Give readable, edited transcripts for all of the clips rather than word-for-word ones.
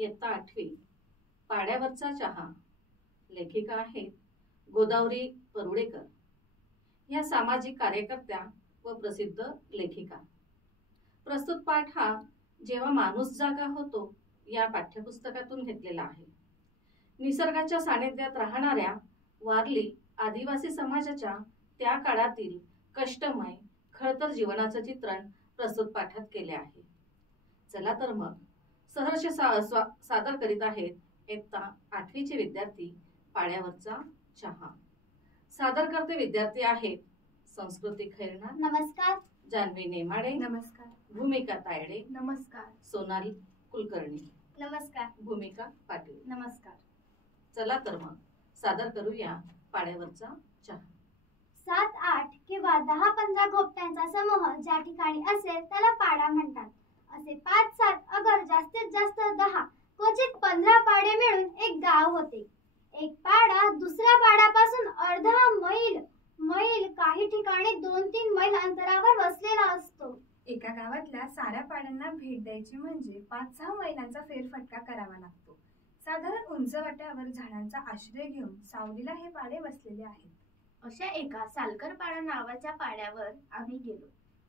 इयत्ता 8वी पाड्यावरचा चहा. लेखिका आहेत गोदावरी परुडेकर. या सामाजिक कार्यकर्त्या व प्रसिद्ध लेखिका. प्रस्तुत पाठ हा जेव्हा माणूस जागा होतो या पाठ्यपुस्तकातून घेतलेला आहे. निसर्गाच्या सानिध्यात राहणाऱ्या वारली आदिवासी समाजाच्या त्या काळातील कष्टमय खळतर जीवनाचं चित्रण प्रस्तुत पाठात केले आहे. चला तर मग सहर्ष सादर करीत आहेत इयत्ता 8वीचे विद्यार्थी पाड्यावरचा चहा. सादर करते विद्यार्थी आहेत संस्कृती खैरनार, नमस्कार. जान्हवी नेमाडे, नमस्कार. भूमिका तायडे, नमस्कार. सोनाली कुलकर्णी, नमस्कार. भूमिका पाटील, नमस्कार. चला तर मग सादर करूया पाड्यावरचा चहा. 7, 8 किंवा 10-15 घोपट्यांचा समूह ज्या ठिकाणी असेल त्याला पाडा म्हणतात. असे 5-7 अगर जास्तीत जास्त 10 क्वचित 15 पाडे मिळून एक गाव होते. एक पाडा दुसऱ्या पाड्यापासून अर्धा मैल काही ठिकाणी 2-3 मैल अंतरावर वसलेला असतो. एका गावातल्या साऱ्या पाड्यांना भेट द्यायची म्हणजे 5-6 मैलांचा फेरफटका करावा लागतो. साधारण उंच वाट्यावर झाडांचा आश्रय घेऊन सावलीला हे पाडे वसलेले आहेत. अशा एका सालकरपाडा नावाच्या पाड्यावर आम्ही गेलो.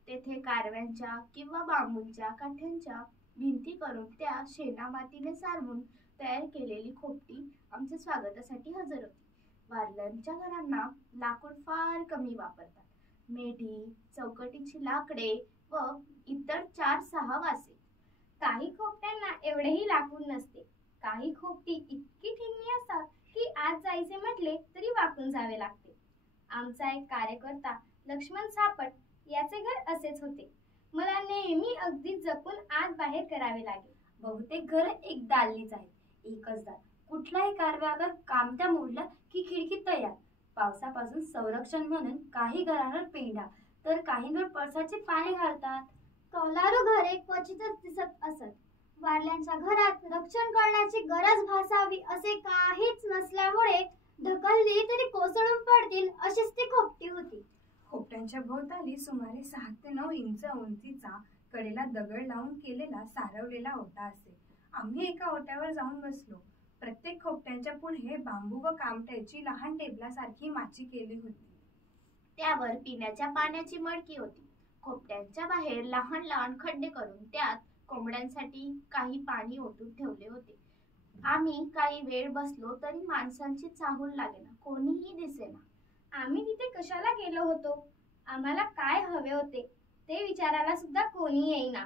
तेथे कारव्यांच्या किंवा बांबूंच्या काठ्यांच्या भिंती करून त्या शेणा मातीने सारवून तयार केलेली खोपटी आमच्या स्वागतासाठी हजर होती. वारल्यांच्या घरांना लाकूड फार कमी वापरतात. मेढी, चौकटीची लाकडे व इतर 4-6 वासे. काही खोपट्यांना एवढेही लाकूड नसते. काही खोपटी इतकी ठिणगी असतात की आत जायचे म्हटले तरी वाकून जावे लागते. आमचा एक कार्यकर्ता लक्ष्मण सापट याचे घर असेच होते. मला नेहमी अगदी जपून आत बाहेर करावे लागे. बहुतेक घर एक दालनीच आहे, एकच दाल. कुठलाही कारव्यावर कामत्या मोडला की खिडकी तयार. पावसापासून संरक्षण म्हणून काही घरांवर पेंढा तर काहींवर पळसाचे पाने घालतात. कौलारू घरे क्वचितच दिसत असत. वारल्यांच्या घरात रक्षण करण्याची गरज भासावी असे काहीच नसल्यामुळे ढकलली तरी कोसळून पडतील अशीच ती खोपटी होती. खोपट्यांच्या भोवताली सुमारे 6 ते 9 इंच उंचीचा कडेला दगड लावून केलेला सारवलेला ओटा असे. आम्ही एका ओट्यावर जाऊन बसलो. प्रत्येक खोपट्यांच्या पुढे बांबू व कामट्याची लहान टेबलासारखी माची केली होती. त्यावर पिण्याच्या पाण्याची मडकी होती. खोपट्यांच्या बाहेर लहान लहान खड्डे करून त्यात कोंबड्यांसाठी काही पाणी ओतून ठेवले होते. आम्ही काही वेळ बसलो तरी माणसांची चाहूल लागेना, कोणीही दिसेना. आम्ही तिथे कशाला गेलो होतो, आम्हाला काय हवे होते ते विचारायला सुद्धा कोणी येईना.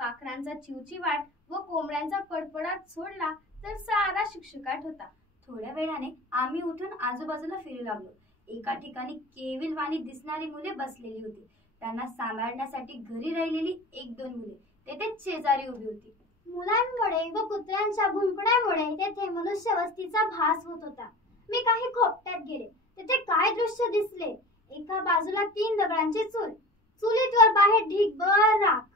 पाखरांचा चिवचिवाट व कोंबड्यांचा पडपडाट सोडला तर सारा शुकशुकाट होता. थोड्या वेळाने आम्ही उठून आजूबाजूला फिरू लागलो. एका ठिकाणी केविलवाणी दिसणारी मुले बसलेली होती. त्यांना सांभाळण्यासाठी घरी राहिलेली 1-2 मुले तेथे शेजारी उभी होती. मुलांमुळे व कुत्र्यांच्या भुंकण्यामुळे तेथे मनुष्यवस्तीचा भास होत होता. मी काही खोपट्यात गेले. तेथे काय दृश्य दिसले. एका बाजूला 3 दगडांची चूल, चुलीवर बाहेर ढीगभर राख.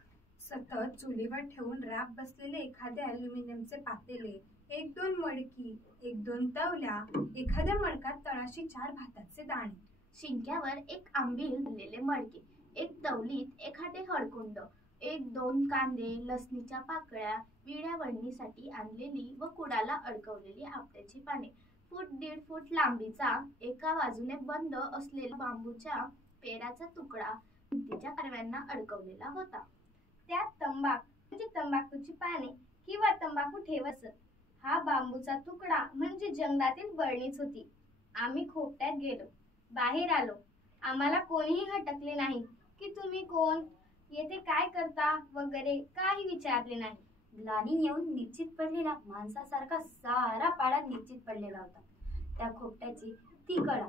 सतत चुलीवर ठेवून राख बसलेले एखादे अल्युमिनियमचे पातेले, 1-2 मडकी, 1-2 तवल्या, एखाद्या मडकात तळाशी 4 भाताचे दाणे, शिंक्यावर एक आंबील भरलेले मडके, एक तवलीत एखादे हळकुंड, 1-2 कांदे, लसणीच्या पाकळ्या, विड्या वळणीसाठी आणलेली व कुडाला अडकवलेली आपट्याची पाने, 1-1.5 फूट लांबीचा एका बाजूने बंद असलेला बांबूच्या पेराचा तुकडा भिंतीच्या कारव्यांना अडकवलेला होता. त्यात म्हणजे तंबाखूची पाने किंवा तंबाखू ठेवत. हा बांबूचा तुकडा म्हणजे जंगलातील बळणीच होती. आम्ही खोपट्यात गेलो, बाहेर आलो. आम्हाला कोणीही हटकले नाही की तुम्ही कोण, येथे काय करता वगैरे काही विचारले नाही. ग्लानी येऊन निश्चित पडलेला माणसासारखा सारा पाडा निश्चित पडलेला होता. त्या खोपट्याची ती कडा,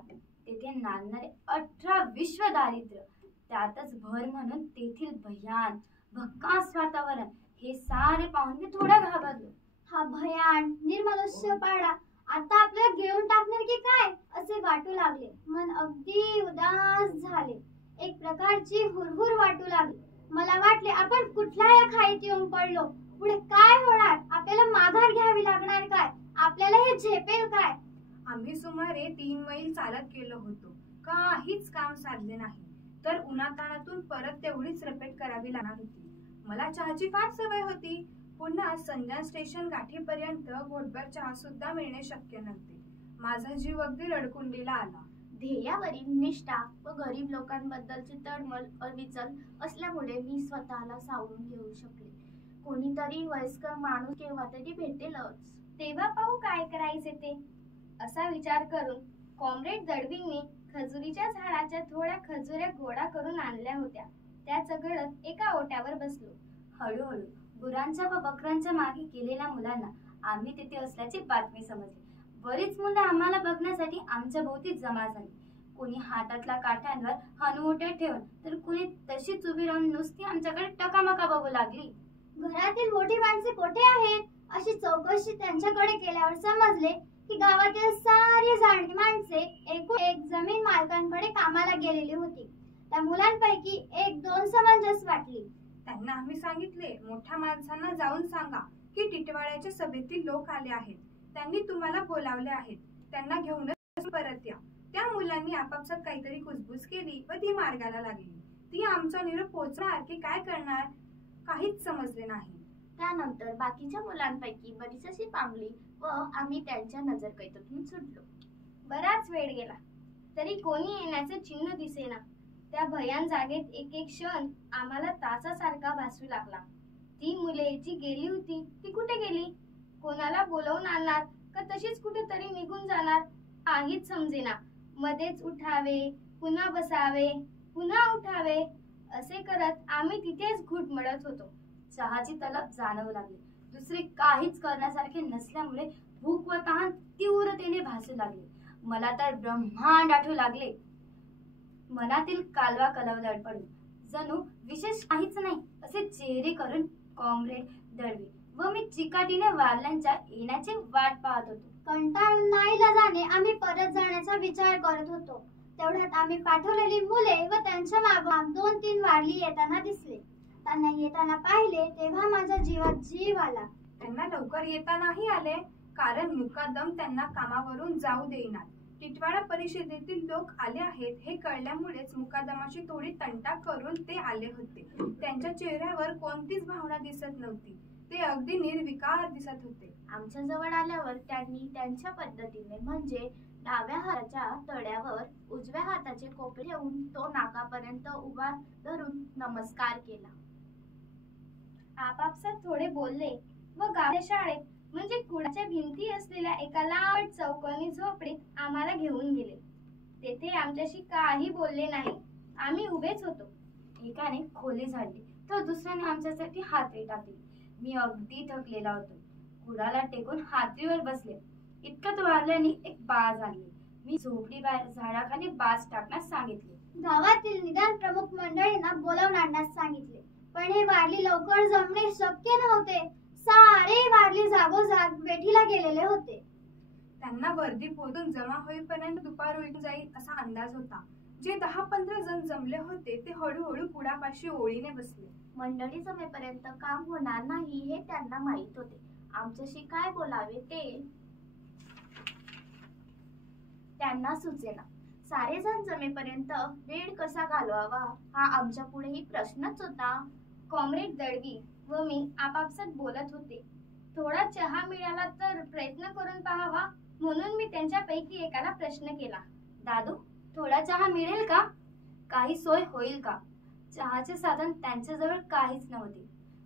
तेथे नांदणारे 18 विश्व दारिद्र्य, त्यातच भर म्हणून तेथील भयान भक्कास वातावरण, हे सारे पाहून मी थोडा घाबरलो. हा भयान निर्मनुष्य पाडा आता आपल्याला गिळून टाकणार की काय असे वाटू लागले. मन अगदी उदास झाले. एक प्रकारची हुरहुर वाटू लागली. मला वाटले आपण कुठल्या खाईत येऊन पडलो. पुढे काय होणार, आपल्याला माघार घ्यावी लागणार काय, आपल्याला हे झेपेल काय. आम्ही सुमारे 3 मैल चालत गेलो होतो. काहीच काम साधले नाही. तर उन्हातानातून परत तेवढीच रपेट करावी लागणार होती. मला चहाची फार सवय होती. पुन्हा संध्या स्टेशन गाठीपर्यंत घोटभर चहा सुद्धा मिळणे शक्य नव्हते. माझा जीव अगदी रडकुंडीला आला. ध्येयावरील निष्ठा व गरीब लोकांबद्दलची तळमळ अविचल असल्यामुळे मी स्वतःला सावरून घेऊ शकले. कोणीतरी वयस्कर माणूस केव्हा तरी भेटेलच. तेव्हा पाहू काय करायचे ते, असा विचार करून कॉम्रेड दळवींनी खजुरीच्या झाडाच्या थोड्या खजुऱ्या गोळा करून आणल्या होत्या. त्या चघळत एका ओट्यावर बसलो. हळूहळू गुरांच्या व बकरांच्या मागे गेलेल्या मुलांना आम्ही तिथे असल्याची बातमी समजली. बरीच मुलं आम्हाला बघण्यासाठी आमच्या भोवती जमा झाली. कोणी हातातल्या काठ्यांवर हनुवट्या ठेवून तर कोणी तशीच उभी राहून नुसती आमच्याकडे टकामका बघू लागली. घरातील मोठी माणसे कोठे आहेत अशी चौकशी त्यांच्याकडे केल्यावर समजले की गावातील सारी जाणती माणसे एकूण एक जमीन मालकांकडे कामाला गेलेली होती. त्या मुलांपैकी एक दोन समंजस वाटली. त्यांना आम्ही सांगितले, मोठ्या माणसांना जाऊन सांगा की टिटवाळ्याच्या सभेतील लोक आले आहेत. त्यांनी तुम्हाला बोलावले आहेत. त्यांना घेऊनच परत या. त्या मुलांनी आपापसात काहीतरी कुजबूज केली व ती मार्गाला लागली. ती आमचा निरोप पोहोचणार की काय करणार काहीच समजले नाही. त्यानंतर बाकीच्या मुलांपैकी बरीचशी पांगली व आम्ही त्यांच्या नजरकैदेतून सुटलो. बराच वेळ गेला तरी कोणी येण्याचे चिन्ह दिसेना. त्या भयान जागेत एक एक क्षण आम्हाला तासासारखा भासू लागला. ती मुले जी गेली होती ती कुठे गेली? कोणाला बोलवून आणणार का तशीच कुठेतरी निघून जाणार काहीच समजेना. मध्येच उठावे, पुन्हा बसावे, पुन्हा उठावे असे करत आम्ही तिथेच घुटमळत होतो. चहाची तलब जाणवू लागली. दुसरे काहीच करण्यासारखे नसल्यामुळे भूक व तहान तीव्रतेने भासू लागले. मला तर ब्रह्मांड आठवू लागले. मनातील कालवा कलवद पडून जणू विशेष काहीच नाही असे चेहरे करून कॉम्रेड दळवी व मी चिकाटीने वारल्यांच्या येण्याची वाट पाहत होतो. कंटाळून नाईलाजाने आम्ही परत जाण्याचा विचार करत होतो. तेवढ्यात आम्ही पाठवलेली मुले व त्यांच्या मागोमाग 2-3 वारली येताना दिसले. त्यांना येताना पाहिले तेव्हा माझ्या जीवात जीव आला. त्यांना लवकर येता नाही आले कारण मुकादम त्यांना कामावरून जाऊ देईनात. टिटवाळा परिषदेतील लोक आले आहेत हे कळल्यामुळेच मुकादमाची थोडी तंटा करून ते आले होते. त्यांच्या चेहऱ्यावर कोणतीच भावना दिसत नव्हती. ते अगदी निर्विकार दिसत होते. आमच्या जवळ आल्यावर त्यांनी त्यांच्या पद्धतीने म्हणजे डाव्या हाताच्या तळ्यावर उजव्या हाताचे कोपरे ठेवून तो नाकापर्यंत उभा धरून नमस्कार केला. आपापसात थोडे बोलले व गावच्या शाळेत म्हणजे कुडाच्या भिंती असलेल्या एका लांब चौकोनी झोपडीत आम्हाला घेऊन गेले. तेथे आमच्याशी काही बोलले नाही. आम्ही उभेच होतो. एकाने खोली झाडली तर दुसऱ्याने आमच्यासाठी हातरी टाकली. मी अगदी थकलेला होतो. कुडाला टेकून हातरीवर बसले. इतकत वारल्याने एक बाज आणली. मी झोपडी बाहेर झाडाखाली बाज टाकण्यास सांगितले. गावातील निदान प्रमुख मंडळींना बोलावून आणण्यास सांगितले. पण हे वारली लवकर जमणे शक्य नव्हते. सारे वारली जागोजाग वेठीला गेलेले होते. त्यांना वर्दी पोहोचून जमा होईपर्यंत दुपार होऊन जाईल असा अंदाज होता. जे 10-15 जण जमले होते ते हळूहळू कुडापाशी ओळीने बसले. मंडळी जमेपर्यंत काम होणार नाही हे त्यांना माहित होते. आमच्याशी काय बोलावे ते त्यांना सुचेना. सारे जण जमेपर्यंत वेळ कसा घालवावा हा आमच्या पुढेही प्रश्नच होता. कॉम्रेड दळवी व मी आपापसात बोलत होते. थोडा चहा मिळाला तर प्रयत्न करून पाहावा म्हणून मी त्यांच्यापैकी एकाला प्रश्न केला. दादू, थोडा चहा मिळेल का? काही सोय होईल का? चहाचे साधन त्यांच्याजवळ काहीच नव्हते.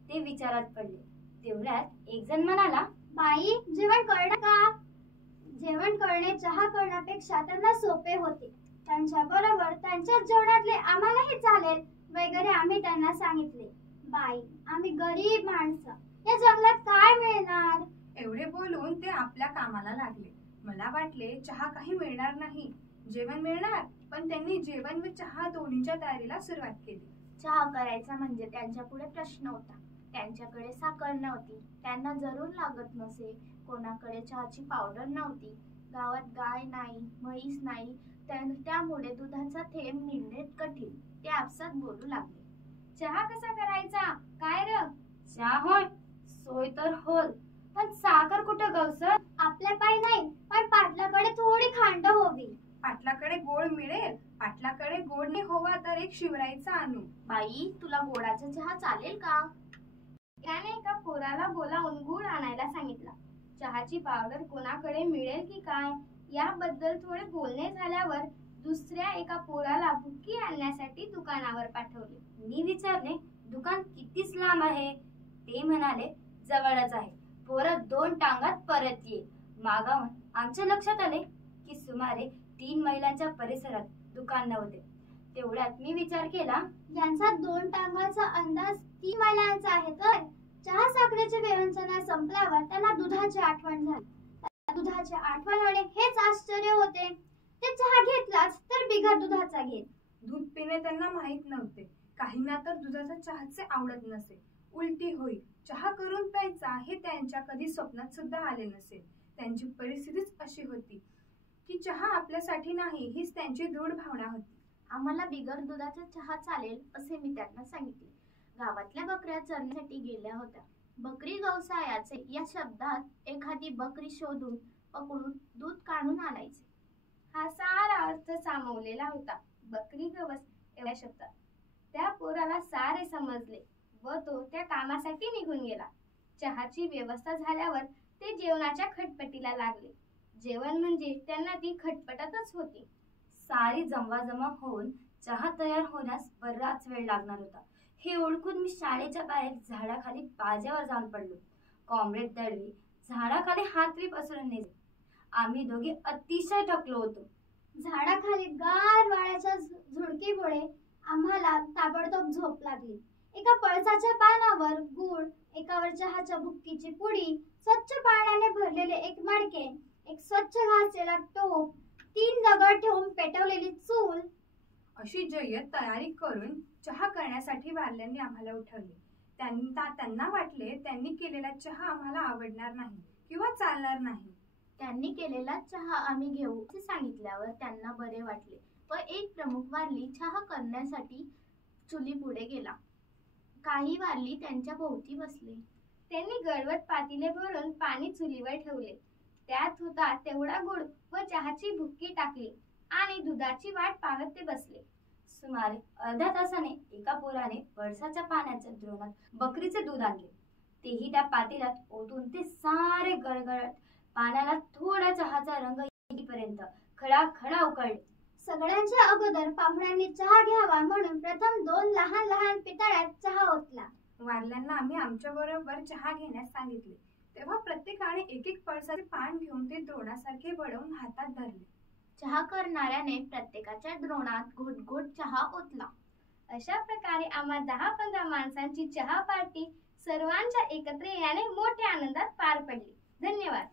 ते विचारात पडले. तेवढ्यात एक जण म्हणाला, बाई, जेवण करणं का? जेवण करणे चहा करण्यापेक्षा त्यांना सोपे होते. त्यांच्या बरोबर त्यांच्याच जेवणातले आम्हालाही चालेल वगैरे आम्ही त्यांना सांगितले. बाई, आम्ही गरीब माणसं, या जंगलात काय मिळणार? एवढे बोलून ते आपल्या कामाला लागले. मला वाटले चहा काही मिळणार नाही, जेवण मिळणार. पण त्यांनी जेवण व चहा दोन्हीच्या तयारीला सुरुवात केली. चहा करायचा म्हणजे त्यांच्या पुढे प्रश्न होता. त्यांच्याकडे साखर नव्हती. त्यांना जरूर लागत नसे. कोणाकडे चहाची पावडर नव्हती. गावात गाय नाही, म्हैस नाही. त्यामुळे दुधाचा थेंब मिळणे कठीण. ते आपसात बोलू लागले. चहा कसा करायचा? काय र? चहा होय, सोय तर होल, पण साखर कुठं गवसर? आपल्या पायी नाही, पण पाटलाकडे थोडी खांड हवी. पाटलाकडे गोड मिळेल. पाटलाकडे गोड नाही हवा तर एक शिवराईचा आणू. बाई, तुला गोडाचा चहा चालेल का? त्याने एका पोराला बोलावून गुळ आणायला सांगितला. चहाची पावडर कोणाकडे मिळेल की काय याबद्दल थोडे बोलणे झाल्यावर दुसऱ्या एका पोराला बुक्की आणण्यासाठी दुकानावर पाठवले. मी विचारले, दुकान कितीच लांब आहे? ते म्हणाले, जवळच आहे. पोरं 2 टांगात परत येईल. मागाहून आमच्या लक्षात आले की सुमारे 3 मैलांच्या परिसरात दुकान नव्हते. तेवढ्यात मी विचार केला, यांचा 2 टांगाचा अंदाज 3 मैलांचा आहे. तर चहा साखरेचे व्यंजन संपल्यावर त्यांना दुधाची आठवण झाली. दुधाची आठवण होणे हेच आश्चर्य होते. ते चहा घेतलाच तर बिगर दुधाचा घेत. दूध पिणे त्यांना माहीत नव्हते. काहींना तर दुधाचा चहाचे आवडत नसे. उलटी होईल, चहा करून प्यायचा हे त्यांच्या कधी स्वप्नात सुद्धा आले नसेल. त्यांची परिस्थितीच अशी होती की चहा आपल्यासाठी नाही हीच त्यांची दृढ भावना होती. आम्हाला बिगर दुधाचा चहा चालेल असे मी त्यांना सांगितले. गावातल्या बकऱ्या चरण्यासाठी गेल्या होत्या. बकरी व्यवसायाचे या शब्दात एखादी बकरी शोधून पकडून दूध काढून आणायचे हा सारा अर्थ सामावलेला होता बकरी व्यवसाय एवढ्या शब्दात. त्या पोराला सारे समजले व तो त्या कामासाठी निघून गेला. चहाची व्यवस्था झाल्यावर ते जेवणाच्या खटपटीला लागले. जेवण म्हणजे त्यांना ती खटपटच होती. सारी जमवाजमा होऊन चहा तयार होण्यास बराच वेळ लागणार होता. हे ओळखून मी शाळेच्या बाहेर झाडाखाली पाज्यावर जाऊन पडलो. कॉम्रेड दळवी झाडाखाली हातरी पसरून नेले. आम्ही दोघे अतिशय थकलो होतो. झाडाखाली गार वाऱ्याच्या झुळकीमुळे आम्हाला ताबडतोब झोप लागली. एका पळसाच्या पानावर गुळ, एकावर चहाच्या बुक्कीची पुडी, स्वच्छ पाण्याने भरलेले एक मडके, एक स्वच्छ घासलेला टोप, 3 दगड ठेवून पेटवलेली चूल, अशी जय्यत तयारी करून चहा करण्यासाठी वारल्यांनी आम्हाला उठवले. त्यांना वाटले त्यांनी केलेला चहा आम्हाला आवडणार नाही किंवा चालणार नाही. त्यांनी केलेला चहा आम्ही घेऊ असे सांगितल्यावर त्यांना बरे वाटले व एक प्रमुख वारली चहा करण्यासाठी चुली पुढे गेला. काही वारली त्यांच्या भोवती बसले. त्यांनी गडवट पातेले भरून पाणी चुलीवर ठेवले. त्यात होता तेवढा गुळ व चहाची भुक्की टाकली आणि दुधाची वाट पाहत ते बसले. सुमारे अर्ध्या तासाने एका पोराने पळसाच्या पाण्याच्या द्रोणात बकरीचे दूध आणले. तेही त्या पातेल्यात ओतून ते सारे गळगळत पाण्याला थोडा चहाचा रंग येईपर्यंत खडाखडा उकळले. सगळ्यांच्या अगोदर पाहुण्यांनी चहा घ्यावा म्हणून प्रथम 2 लहान लहान पितळ्यात चहा ओतला. वारल्यांना आम्ही आमच्या बरोबर चहा घेण्यास सांगितले. तेव्हा प्रत्येकाने एक पळसाचे पान घेऊन ते द्रोणासारखे वळवून हातात धरले. चहा करणाऱ्याने प्रत्येकाच्या द्रोणात घोट चहा ओतला. अशा प्रकारे आम्हा 10-15 माणसांची चहा पार्टी सर्वांच्या एकत्र येण्याने मोठ्या आनंदात पार पडली. धन्यवाद.